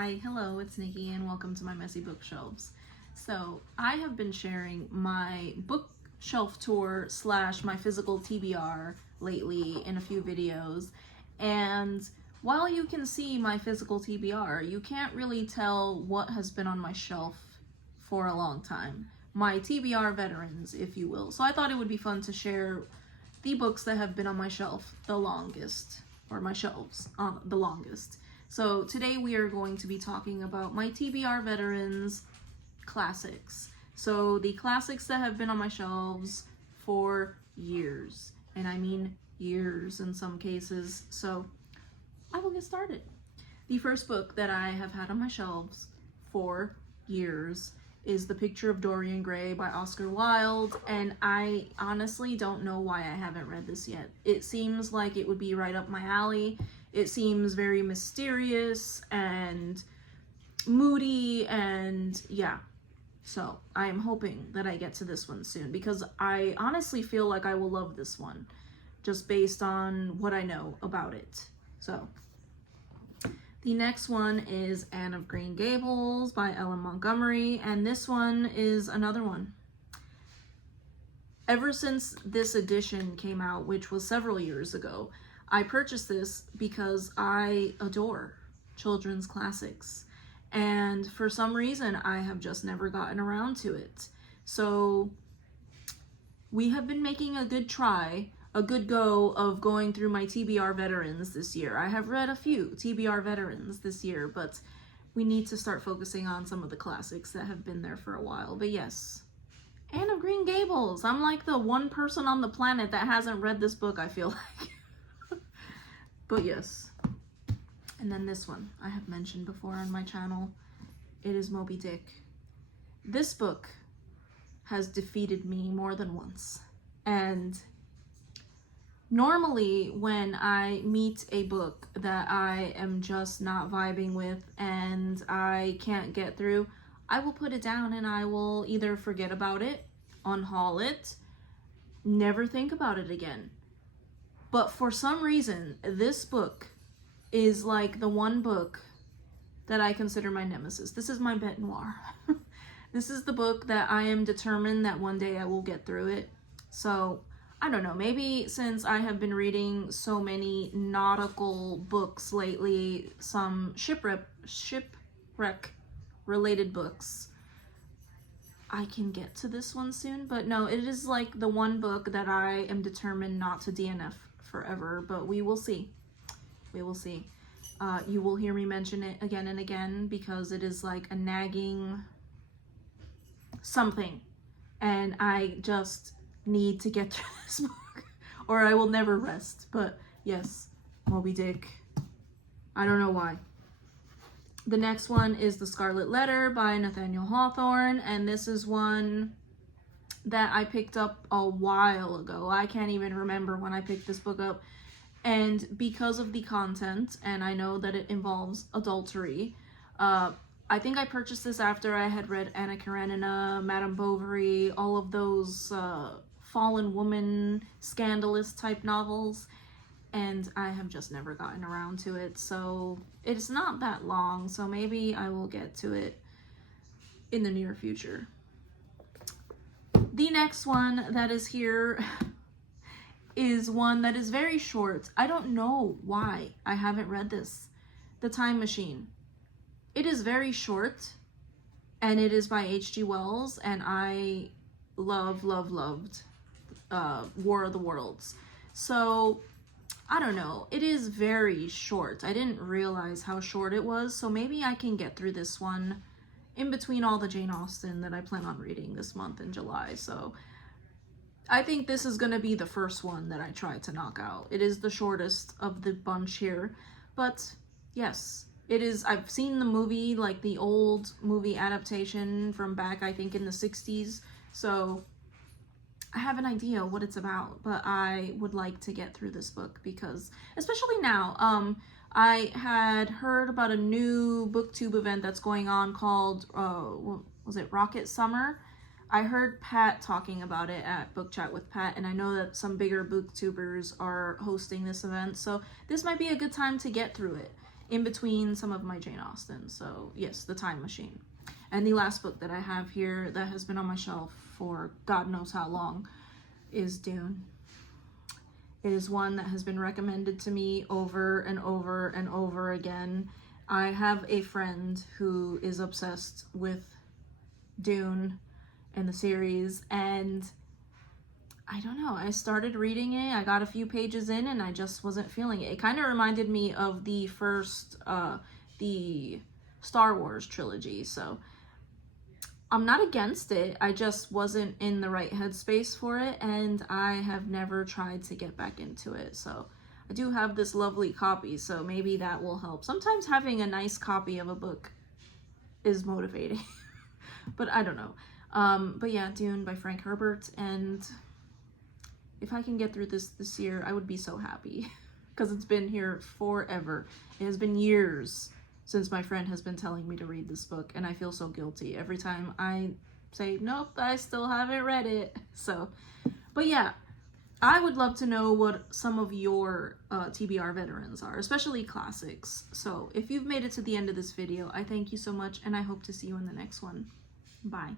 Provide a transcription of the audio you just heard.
Hi, hello, it's Nikki and welcome to my messy bookshelves. So I have been sharing my bookshelf tour / my physical TBR lately in a few videos, and while you can see my physical TBR, you can't really tell what has been on my shelf for a long time. My TBR veterans, if you will. So I thought it would be fun to share the books that have been on my shelf the longest, or my shelves on the longest. So today we are going to be talking about my TBR veterans classics. So the classics that have been on my shelves for years, and I mean years in some cases. So I will get started. The first book that I have had on my shelves for years is The Picture of Dorian Gray by Oscar Wilde, and I honestly don't know why I haven't read this yet. It seems like it would be right up my alley. It seems very mysterious and moody, and yeah. So I am hoping that I get to this one soon, because I honestly feel like I will love this one just based on what I know about it. So the next one is Anne of Green Gables by Ellen Montgomery, and this one is another one. Ever since this edition came out, which was several years ago, I purchased this because I adore children's classics, and for some reason I have just never gotten around to it. So we have been making a good go of going through my TBR veterans this year. I have read a few TBR veterans this year, but we need to start focusing on some of the classics that have been there for a while. But yes, Anne of Green Gables. I'm like the one person on the planet that hasn't read this book, I feel like. But yes. And then this one I have mentioned before on my channel. It is Moby Dick. This book has defeated me more than once. And normally when I meet a book that I am just not vibing with and I can't get through, I will put it down and I will either forget about it, unhaul it, never think about it again. But for some reason, this book is like the one book that I consider my nemesis. This is my bête noire. This is the book that I am determined that one day I will get through it. So I don't know, maybe since I have been reading so many nautical books lately, some shipwreck related books, I can get to this one soon. But no, it is like the one book that I am determined not to DNF forever, but we will see. We will see. You will hear me mention it again and again because it is like a nagging something, and I just need to get through this book or I will never rest. But yes, Moby Dick. I don't know why. The next one is The Scarlet Letter by Nathaniel Hawthorne, and this is one that I picked up a while ago. I can't even remember when I picked this book up, and because of the content, and I know that it involves adultery, I think I purchased this after I had read Anna Karenina, Madame Bovary, all of those fallen woman, scandalous type novels, and I have just never gotten around to it. So it's not that long, so maybe I will get to it in the near future. The next one that is here is one that is very short. I don't know why I haven't read this. The Time Machine. It is very short, and it is by H.G. Wells, and I loved War of the Worlds. So I don't know, it is very short. I didn't realize how short it was, so maybe I can get through this one in between all the Jane Austen that I plan on reading this month in July. So I think this is going to be the first one that I try to knock out. It is the shortest of the bunch here, but yes, it is. I've seen the movie, like the old movie adaptation from back, I think in the 60s, so I have an idea what it's about, but I would like to get through this book because, especially now, I had heard about a new booktube event that's going on called, was it Rocket Summer? I heard Pat talking about it at Book Chat with Pat, and I know that some bigger booktubers are hosting this event, so this might be a good time to get through it. in between some of my Jane Austen. So yes, The Time Machine. And the last book that I have here that has been on my shelf for God knows how long is Dune. It is one that has been recommended to me over and over and over again. I have a friend who is obsessed with Dune and the series, and I don't know, I started reading it, I got a few pages in, and I just wasn't feeling it. It kind of reminded me of the first, the Star Wars trilogy, so I'm not against it, I just wasn't in the right headspace for it, and I have never tried to get back into it. So I do have this lovely copy, so maybe that will help. Sometimes having a nice copy of a book is motivating, but I don't know. But yeah, Dune by Frank Herbert, and if I can get through this year, I would be so happy, because it's been here forever. It has been years since my friend has been telling me to read this book, and I feel so guilty every time I say, nope, I still haven't read it. So, but yeah, I would love to know what some of your TBR veterans are, especially classics. So if you've made it to the end of this video, I thank you so much, and I hope to see you in the next one. Bye.